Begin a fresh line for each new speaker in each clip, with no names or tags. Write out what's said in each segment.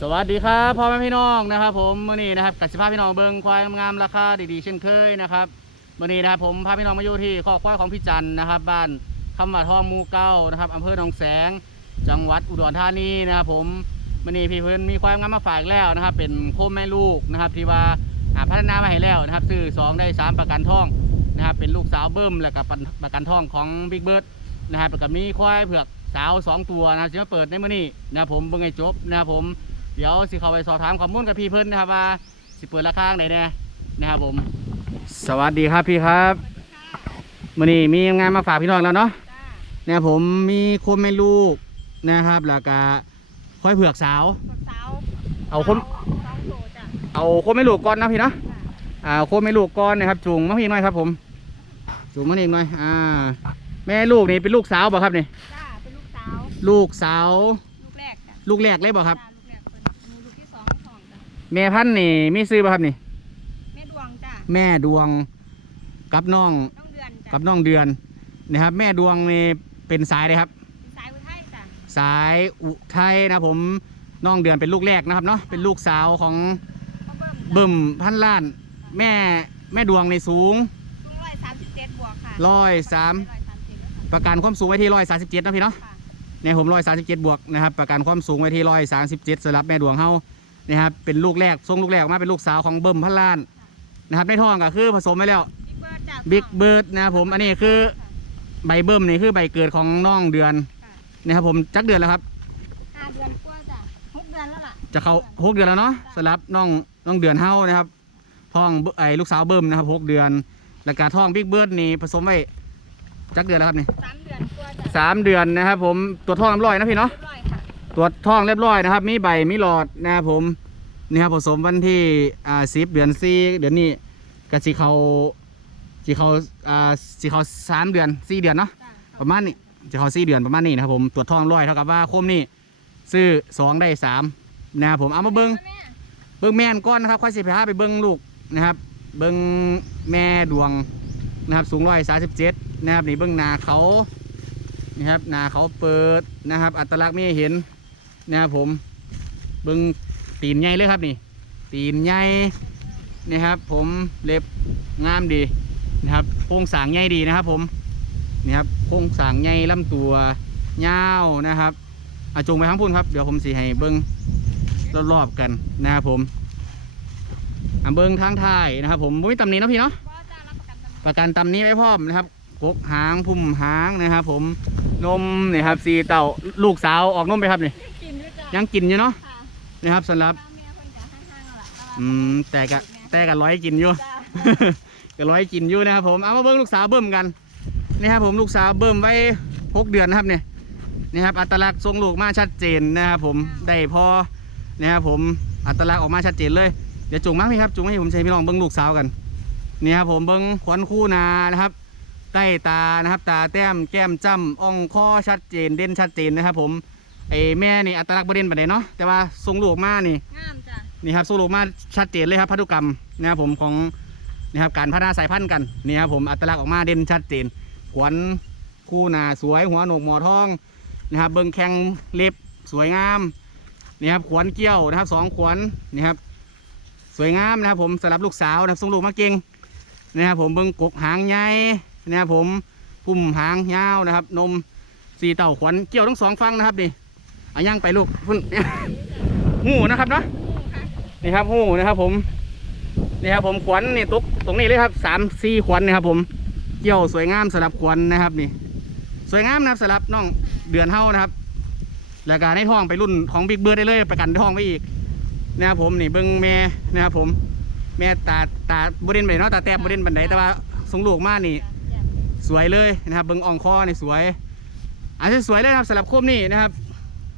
สวัสดีครับพ่อแม่พี่น้องนะครับ ผมมื่อนี้นะครับกัสิภาพพี่น้องเบิงควายงามราคาดีๆเช่นเคยนะครับมื่อนี้นะครับผมพาพี่น้องมาอยู่ที่ข้อควายของพี่จันนะครับ บ้านคำว่าทองมูเก้านะครับอำเภอหนองแสง จังหวัดอุดรธานีนะครับผมมื่อนี้พี่เพิ่อนมีควายงามมาฝากแล้วนะครับ เป็นโคมแม่ลูกนะครับ ที่ว่าพัฒนามาให้แล้วนะครับซื้อสองได้สามประกันทองนะครับเป็นลูกสาวเบิ้มแล้วก็ประกันทองของบิ๊กเบิร์ด นะครับแล้วก็มีควายเผือกสาวสองตัวนะครับที่มาเปิดในมื่อนี้นะครับผมเบิ่งให้จบนะครับผมเดี๋ยวสิเข้าไปสอบถามข้อมูลกับพี่เพิ่นนะครับว่าสิเปิดราคาไหนแน่นะครับผม สวัสดีครับพี่ครับมื่อนี้มีงานมาฝากพี่น้องแล้วเนาะเนี่ยผมมีโคมแม่ลูกนะครับแล้วก็ค่อยเผือกสาว
กดเสา
เอาคน
สองโตจ้ะ
เอาโคมแม่ลูกก่อนนะพี่เนาะอ่าโคมแม่ลูกก่อนนะครับจูงมาพี่หน่อยครับผมจูงมาอีกหน่อยอ่า แม่ลูกนี่เป็นลูกสาวบ่ครับนี่
จ้าเป็นลูกสาว
ลูกสาว
ลูกแรกจ้ะ
ลูกแรกเลยบ่ครับ
จ้าลูกแรกเป็นมีลูกที่สองสองจ้ะ
แม่พันธุ์นี่มีซื้อบ่ครับนี่
แม่ดวงจ้ะ
แม่ดวงกับน้อง
น้องเดือนจ้ะ
กับน้องเดือนนะครับ แม่ดวงนี่เป็นสายเลยครับ
เป็นสายอุทัยจ้ะ
สายอุทัยนะครับผมน้องเดือนเป็นลูกแรกนะครับเนาะเป็นลูกสาวของ
พ่อเบิ้ม
เบิ่มพันล้าน แม่แม่ดวงในสูง
สูงร้อยสามสิบเจ็ดบวกค่ะ
ร้อยสาม
ร้
ประกันความสูงไว้ที่ร้อยสาสิบเจ็ดนะพี่เนาะ
ค่ะ
เนี่ยผมร้อยสาสิบเจ็ดบวกนะครับประกันความสูงไว้ที่ร้อยสาสิบเจ็ดสำหรับแม่ดวงเฮานะครับเป็นลูกแรกทรงลูกแรกออกมาเป็นลูกสาวของเบิ่มพันล้านนะครับในท้องก็คือผสมไปแล้ว
บิ๊กเบิร์ดจ้ะ
บิ๊กเบิร์ดนะครับผมอันนี้คือใบเบิ่มนี่คือใบเกิดของน้องเดือน
ค่ะ
นะครับผมจักเดือนแล้วครับ
ห้าเดือนกว่าจ้ะหกเดือนแล้วล่ะ
จะเข้าหกเดือนแล้วเนาะสำหรับน้องน้องเดือนเฮานะครับท้องเบิ่ไอ้ลูกสาวเบิ่มนะครับหกเดือนแล้วก็ท้องบิ๊กเบิร์ดนี่ผสมไว้ จักเดือนแล้วครับนี่
สามเดือนกว่าจ้ะ
สามเดือนนะครับผมตรวจท้องเรียบร้อยนะพี่เนาะ
เรียบร้อยค่ะ
ตรวจท้องเรียบร้อยนะครับ มีใบ มีหลอดนะครับผม นี่ครับผสมวันที่อ่าสิบเดือนสี่เดือนนี้ก็สีเขาสีเขาอ่าสีเขาสามเดือนสี่เดือนเนาะ
จ้ะ
ประมาณนี้จะเขาสี่เดือนประมาณนี้นะครับผม ตรวจท้องร้อยเท่ากับว่าโคมนี่ซื้อสองได้สามนะครับผมเอามาเบิ้ง
แม่
เบิ้งแม่นก้อนนะครับค่อยสิไปหาไปเบิ้งลูกนะครับ เบิ้งแม่ดวงนะครับสูงร้อยสาสิบเจ็ด นะครับนี่เบิ้งหนาเขานะครับหนาเขาเปิดนะครับ อัตลักษณ์ไม่ให้เห็นนะครับผมเบิ้งตีนใหญ่เลยครับนี่ ตีนใหญ่นะครับ ผมเล็บงามดีนะครับโครงสร้างใหญ่ดีนะครับ ผมนี่ครับโครงสร้างใหญ่ลำตัวยาวนะครับอาจงไปทั้งพุ่นครับเดี๋ยวผมสีให้เบิ้งรอบๆกันนะครับผมอะเบิ้งทางท้ายนะครับ ผมบ่มีตำหนิเนาะพี่เนาะ
บ่จ้ะรับประกันตำหนิ
ประกันตำหนี้ไว้พร้อมนะครับ กกหางพุ่มหางนะครับ ผมนมนี่ครับสีเต่าลูกสาวออกนมไปครับนี่
กินด้วยจ้ะ
ยังกินอยู่เนาะ
ค่ะ
นะครับสำหรับ
ตามเมียเพิ่นจะห่างๆเอาล่ะแต่ว่า
อืมแต่กะแต่กะร้อยกินอยู่
จ้ะ
กะร้อยกินอยู่นะครับผมเอามาเบิ้งลูกสาวเบิ่มกันนี่ครับผมลูกสาวเบิ่มไว้หกเดือนนะครับเนี่ยนี่ครับอัตลักษณ์ทรงลูกมาชัดเจนนะครับผมได้พอนะครับผมอัตลักษณ์ออกมาชัดเจนเลยเดี๋ยวจุงมั้งพี่ครับจุงให้ผมใช้พี่ลองเบิ้งลูกสาวกันนี่ครับผมเบิ้งขวัญคู่นานะครับ ใต้ตานะครับ ตาแต้มแก้มจ้ำอ่องคอชัดเจนเด่นชัดเจนนะครับ ผมไอแม่นี่อัตลักษณ์ประเด็นประเด็นเนาะแต่ว่าทรงลูกมานี่
งามจ้ะ
นี่ครับทรงลูกมาชัดเจนเลยครับพันธุกรรมนะครับผมของนะครับการพัฒนาสายพันธุ์กันนี่ครับผมอัตลักษณ์ออกมาเด่นชัดเจนขวัญคู่นาสวยหัวโหนกหมอทองนะครับเบิ้งแข้งเล็บสวยงามนี่ครับขวัญเกี้ยวนะครับสองขวัญนี่ครับสวยงามนะครับผมสำหรับลูกสาวนะครับส่งลูกมาเก่งนะครับผมเบิ้งกกหางใหญ่ นะครับผมพุ่มหางยาวนะครับ นมสีเต่าขวัญเกี่ยวทั้งสองฟังนะครับนี่เอาย่างไปลูกพุ่นหูนะครับเนาะนี่ครับหูนะครับผมนี่ครับผมขวัญนี่ตุกตรงนี้เลยครับสามสี่ขวัญนะครับ ผมเกี่ยวสวยงามสำหรับขวัญนะครับนี่ สวยงามนะครับสำหรับน้องเดือนเท่านะครับ แล้วก็ในท้องไปรุ่นของบิ๊กเบิร์ดได้เลย ประกันท้องไว้อีกนะครับผมนี่เบิ้งแม่นะครับผม แม่ตาตาบริเวณบันไดเนาะตาแต้มบริเวณบันไดแต่ว่าทรงลูกมากนี่
จ้ะ
สวยเลยนะครับเบิ้งอ่องคอนี่สวยอาจจะสวยเลยนะครับสำหรับโคมนี่นะครับ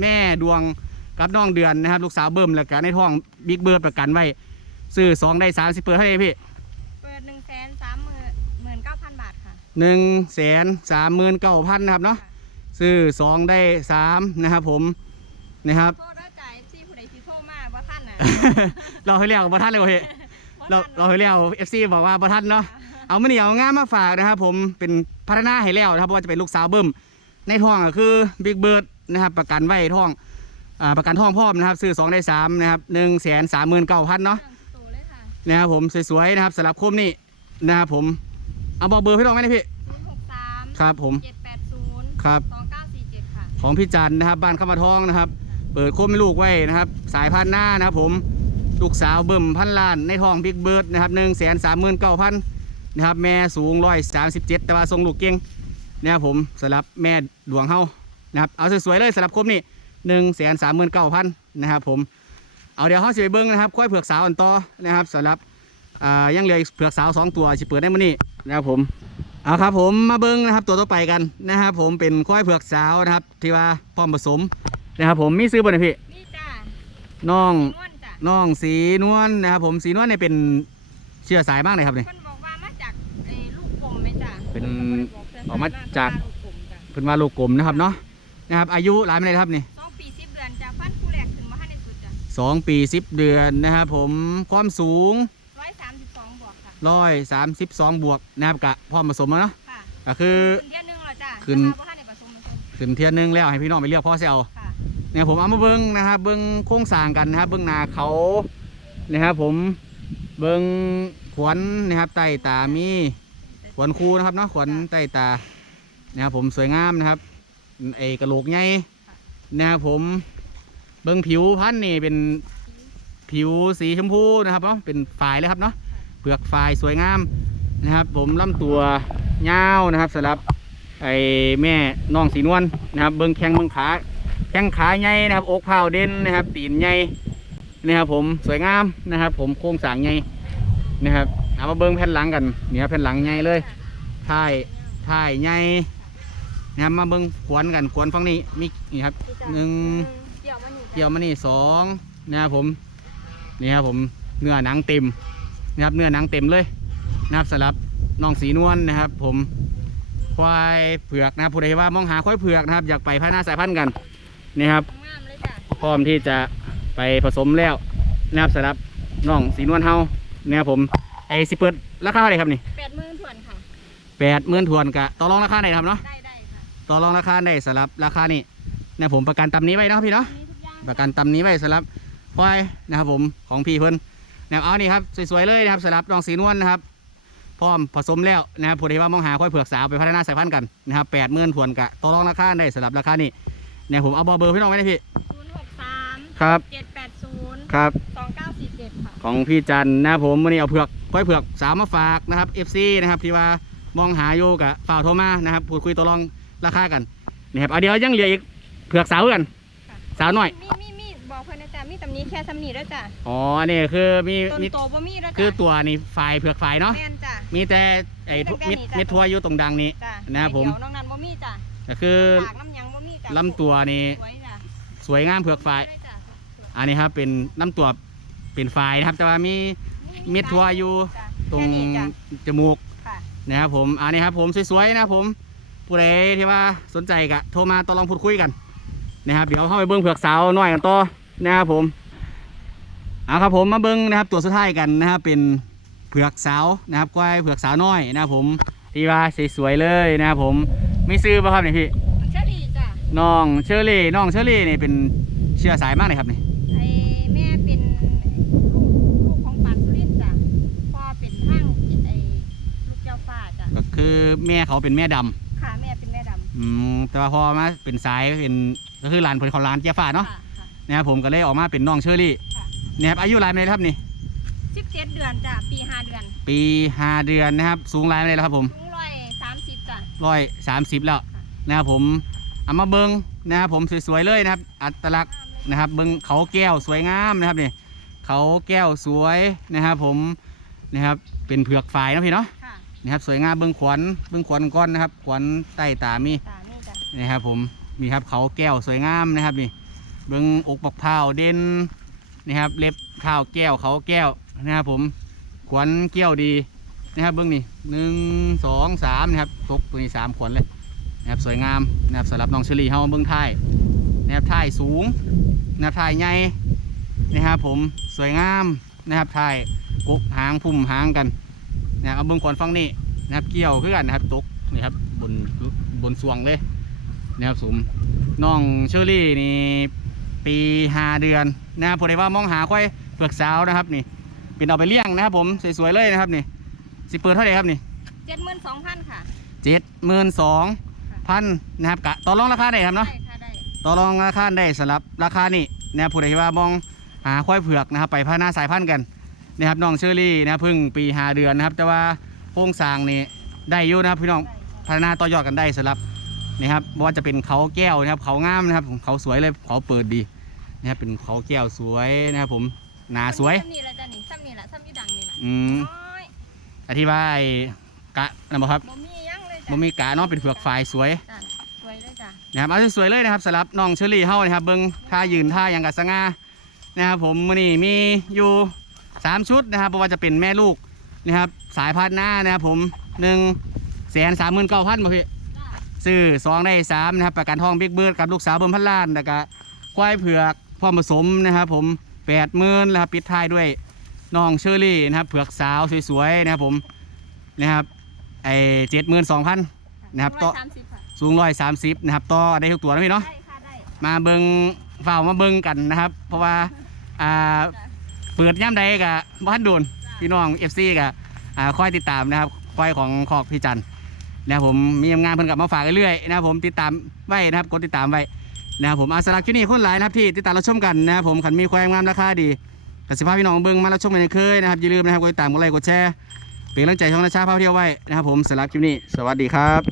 แม่ดวงกับน้องเดือนนะครับ ลูกสาวเบิ่มแล้วก็ในท้องบิ๊กเบิร์ดประกันไว้ซื้อสองได้สามสิบเปิดเท่าไหร่พี่
เปิดหนึ่งแสนสามหมื่นหมื่นเก้าพันบาทค่ะ
หนึ่งแสนสามหมื่นเก้าพันนะครับเนาะซื้อสองได้สามนะครับผมนะครับ
โทษแล้วจ่ายที่ผู้ใดที่โทษมาว่าท่านน่ะ
เราให้เรียกบ่ท่านเลยโอเคเราเราให้เรียกเอฟซีบอกว่าบ่ท่านเนาะ เอามื่อนี้เอางามมาฝากนะครับ ผมเป็นพัฒนาให้แล้วนะครับเพราะว่าจะเป็นลูกสาวเบิ่มในท้องก็คือบิ๊กเบิร์ดนะครับประกันไว้ท้องอ่าประกันท้องพร้อมนะครับซื้อสองได้สามนะครับหนึ่งแสนสามหมื่นเก้าพันเนาะ
เครื่องตัวเลยค่ะ
นะครับผมสวยๆนะครับสำหรับคุ้มนี่นะครับผมเอาบอกเบอร์พี่น้องไหมนะพี่
ศูนย์หกสาม
ครับผม
เจ็ดแปดศูนย์
ครับ
สองเก้าสี่เจ็ดค่ะ
ของพี่จันนะครับ บ้านข้าวมาทองนะครับ เปิดโคมให้ลูกไว้นะครับ สายพันธุ์หน้านะครับผมลูกสาวเบิ่มพันล้านในท้องบิ๊กเบิร์ดนะครับหนึ่งแสนสามหมื่นเก้าพัน นะครับแม่สูงร้อยสามสิบเจ็ดแต่ว่าทรงลูกเก่งนะครับผมสำหรับแม่ดวงเฮานะครับเอาสวยๆเลยสำหรับคมนี่หนึ่งแสนสามหมื่นเก้าพันนะครับผมเอาเดี๋ยวเขาสิไปเบิ้งนะครับค่อยเผือกสาวอันต่อนะครับสำหรับอ่ายังเหลืออีกเผือกสาวสองตัวสิเปิดได้มื้อนี้นะครับผมเอาครับผมมาเบิ้งนะครับตัวต่อไปกันนะครับผมเป็นค่อยเผือกสาวนะครับที่ว่าพร้อมผสมนะครับผมมีซื้อบนนะพี่
นี่จ้า
น้อง
นวลจ้ะ
น้องสีนวลนะครับผมสีนวลเนี่ยเป็นเชื้อสายบ้างเลยครับเนี่ย
เพิ่น
เป็น
พิ่บ่ได้บเสื้
ออกมาจาก
ลูกกลมจ้ะ
เพิ่นว่าลูกกลมนะครับเนาะนะครับ อายุหลายไม่ได้ครับนี่
สองปีสิบเดือนจ้ะฟันคู่แรกถึงมาให้ในสุดจ้ะ
สองปีสิบเดือนนะครับผมความสูง
ร้อยสามสิบสองบวกค่ะ
ร้อยสามสิบสองบวกนะครับกะพร้อมผสมแล้วเนาะ
ค่ะ
ก็คือ
ขึ้นเดือนหนึงแล้วจ้ะ
ขึ้น
แต่ว่าบ่ทันได้ผสมเลยจ้ะ
ขึ้นเทียนหนึงแล้วให้พี่น้องไปเลือกพ่อเซล
ค่ะ
เนี่ยผมเอามาเบิ้งนะครับเบิ้งโครงสร้างกันนะครับเบิ้งหนาเขานะครับผมเบิ้งขวนนะครับใต้ตามี ขวนคูนะครับเนาะขวนใต้ตานะครับผมสวยงามนะครับไอกระโหลกใหญ่นะครับผมเบิ้งผิวพันธุ์นี่เป็นผิวสีชมพูนะครับเนาะเป็นฝายเลยครับเนาะเปลือกฝายสวยงามนะครับ ผมลำตัวยานะครับสำหรับไอแม่น้องสีนวลนะครับเบิ้งแข้งเบิ้งขาแข้งขาใหญ่นะครับอกเผาเด่นนะครับตีนใหญ่นะครับผมสวยงามนะครับ ผมโครงสร้างใหญ่นะครับ เอามาเบิ้งแผ่นหลังกันนี่ครับแผ่นหลังใหญ่เลยถ่ายถ่ายใหญ่นะครับมาเบิ้งขวนกันขวนฝั่งนี้มีนี่ครับหนึ่ง
เกี่ยวมานี่จ้ะ
เกี่ยวมานี่สองนะครับผมนี่ครับผมเนื้อหนังเต็มนะครับเนื้อหนังเต็มเลยนะครับสำหรับน้องสีนวลนะครับ ผมควายเผือกนะครับผู้ใดว่ามองหาควายเผือกนะครับ อยากไปพัฒนาสายพันธุ์กันนี่ครับพร้อมที่จะไปผสมแล้วนะครับสำหรับน้องสีนวลเฮานะครับผม ไอสิเปิดราคาเท่าไหร่ครับนี่
แปดหมื่นถวนค่ะ
แปดหมื่นทวนกะต่อรองราคาไหนครับเนาะ
ได้ได้ค่ะ
ต่อรองราคาได้สำหรับราคานี่นะผมประกันตำนี้ไว้เนาะพี่เนาะ
มีทุกอย่าง
ประกันตำนี้ไว้สำหรับควายนะครับผมของพี่เพิ่นนะครับเอานี่ครับสวยๆเลยนะครับสำหรับน้องสีนวลนะครับพร้อมผสมแล้วนะครับผู้ใดว่ามองหาควายเผือกสาวไปพัฒนาสายพันธุ์กันนะครับแปดหมื่นทวนกะต่อรองราคาได้สำหรับราคานี่เนี่ยผมเอาเบอร์เบอร์พี่น้องไว้นะพี่
ศูนย์หกสาม
ครับ
เจ็ดแปดศู นย์
ครับ
สองเก้าสี่เจ็ดค่ะ
ของพี่จันนะครับผมวันนี้เอาเผือกควายเผือกสาวมาฝากนะครับ FC นะครับที่ว่ามองหาอยู่กับฝ่ากโทรมานะครับพูดคุยต่อรองราคากันนะครับเอาเดี๋ยวยังเหลืออีกเผือกสาวกันสาวหน่อย
มีมีมีบอกเพื่อนนะจ๊ะมีตำหนี้แค่ตำหนี้แล้วจ้ะ
อ๋อนี่คือมี
ต้น
มี
โตบ่มีแล้วจ้ะ
คือตัวนี่ฝ่ายเผือกฝ่ายเนาะ
แม่นจ้ะ
มีแต่ไอ้
มี
มิด
แต่แค่นี้จ้ะ
เม็ดทัวอยู่ตรงดังนี้
จ้ะ
นะครับผม
เดี๋ยวน้องนันบ่มีจ้ะ
ก็คือ
ปากน้ำหยังบ่มีจ้ะ
ลำตัวนี่
สวยจ้ะ
สวยงามเผือกฝ่าย
ได้จ้ะ
อันนี้ครับเป็นลำตัวเป็นฝ่ายนะครับ แต่ว่ามีเม็ดทัวอยู่
จ้ะ
ตรง
แค่นี้จ้ะ
จมูก
ค่ะ
นะครับผมอันนี้ครับผมสวยๆนะครับผมผู้ใดที่ว่าสนใจกะโทรมาต่อรองพูดคุยกันนะครับเดี๋ยวเข้าไปเบิ้งเผือกสาวน้อยกันต่อนะครับผมเอาครับผมมาเบิ้งนะครับตัวสุดท้ายกันนะครับเป็นเผือกสาวนะครับควายเผือกสาวน้อยนะครับผมที่ว่าสวยๆเลยนะครับผมไม่ซื้อป่ะครับเนี่ยพี่
เชอรี่จ้ะ
น้องเชอรี่น้องเชอรี่นี่เป็นเชื้อสายมากเลยครับนี่
ไอ้แม่เป็นลูกลูกของปานสุรินทร์จ้ะพ่อเป็นทางจิตไอ้ลูกเจ้าฟ้าจ้ะ
ก็ คือแม่เขาเป็นแม่ดำ
ค่ะแม่เป็นแม่ดำ
อืมแต่ว่าพอมาเป็นสายเป็นก็คือหลานเพิ่นเขาหลานเจ้าฟ้าเนาะ
ค่ะค่ะ
นะครับผมก็เลยออกมาเป็นน้องเชอรี่
ค่ะ
นะครับอายุหลายปีเลยครับนี่
สิบเจ็ดเดือนจ้ะปีห้าเดือน
ปีห้าเดือนนะครับ สูงหลายปีเลยแล้วครับผม
สูงร้อยสามสิบจ้ะ
ร้อยสามสิบแล้วนะครับผมเอามาเบิ้งนะครับผมสวยๆเลยนะครับ อัตลักษณ์นะครับ เบิ้งเขาแก้วสวยงามนะครับนี่เขาแก้วสวยนะครับผมนะครับเป็นเผือกฝ่ายนะพี่เนาะ
ค่ะ
นะครับสวยงามเบิ้งขวัญเบิ้งขวัญก้อนนะครับขวัญใต้ตามี
จ้ะนี่จ้ะ
นะครับผมมีครับเขาแก้วสวยงามนะครับนี่เบิ้งอกบักพร้าวเด่นนะครับเล็บเท้าแก้วเขาแก้วนะครับผมขวัญเกี้ยวดีนะครับเบิ้งนี่หนึ่งสองสามนะครับตกตัวนี้สามขวัญเลยนะครับสวยงามนะครับสำหรับน้องเชอรี่เฮาเบิ้งท้ายนะครับท้ายสูงนะครับท้ายใหญ่นะครับผมสวยงามนะครับท้ายกกหางพุ่มหางกัน นะครับเอาเบิ้งขวัญฟังนี่นะครับ เกี่ยวคือกันนะครับตกนี่ครับบนบนสวงเลยนะครับผมน้องเชอรี่นี่ปีห้าเดือนนะครับผมได้ว่ามองหาควายเผือกสาวนะครับนี่เป็นเอาไปเลี้ยงนะครับผมสวยๆเลยนะครับนี่สิเปิดเท่าไหร่ครับนี่
เจ็ดหมื่นสองพันค่ะ
เจ็ดหมื่นสองพันนะครับกะต่อรองราคาได้ครับเนาะ
ได้ค่ะได้
ต่อรองราคาได้สำหรับราคานี่นะครับผู้ใดที่ว่ามองหาควายเผือกนะครับไปพัฒนาสายพันธุ์กัน นะครับน้องเชอรี่นะครับเพิ่งปีหาเดือนนะครับ แต่ว่าโครงสร้างนี่ได้อยู่นะครับพี่น้อง
ได้ค่ะ
พัฒนาต่อยอดกันได้สำหรับนะครับบ่ว่าจะเป็นเขาแก้วนะครับ เขางามนะครับเขาสวยเลยเขาเปิดดีนะครับเป็นเขาแก้วสวยนะครับผมหนาสวย
ซ้ำนี่แหละจ้ะนี่ซ้ำนี่แหละซ้ำที่ดังนี่แหละ
อืม
น้อย
อธิบายกะนะบ่ครับ
บ่มีหยังเลยจ้ะ
บ่มีกะเนาะเป็นเผือกฝ่ายสวย
จ้ะสวยเลยจ้ะ
นะครับเอาสวยๆเลยนะครับสำหรับน้องเชอรี่เฮานะครับเบิ้งท่ายืนท่าอย่างกับสง่านะครับผมมื้อนี้มีอยู่ 3ชุดนะครับบ่ว่าจะเป็นแม่ลูกนะครับ สายพันธุ์หน้านะครับผม1แสนสามหมื่นเก้าพันบ่พี่
จ้ะ
ซื้อสองได้สามนะครับประกันทองบิ๊กเบิร์ดกับลูกสาวเบิ่มพันล้านแล้วก็ควายเผือกพ่อผสมนะครับผมแปดหมื่นแล้วครับปิดท้ายด้วยน้องเชอรี่นะครับเผือกสาวสวยๆนะครับผมนะครับไอเจ็ดหมื่นสองพันนะครับ
ร้
ต่
อ
อ
ยสามสิบค่ะ
สูงร้อยสามสิบนะครับต่อได้ทุกตัวนะพี่เนาะ
ได้ค่ะได้
มาเบิงฝ่าวมาเบิงกันนะครับ เพราะว่าอ่า เปิดย่ำใดกับบ้านโดนพี่น้องเอฟซีกับอ่าคอยติดตามนะครับควายของคอกพี่จันทร์นะครับผมมีงานเพิ่นกลับมาฝากเรื่อยๆนะครับผมติดตามไว้นะครับกดติดตามไว้นะครับผมอาสลักที่นี่คนหลายนะครับที่ติดตามเราชมกันนะครับผมขันมีควายงามราคาดีกสิภาพพี่น้องเบิงมาเราชมกันยังเคยนะครับอย่าลืมนะครับกดติดตามกดไลค์กดแชร์เป็นกำลังใจช่องนาชาพาเที่ยวไว้นะครับผมสำหรับคลิปนี้สวัสดีครับ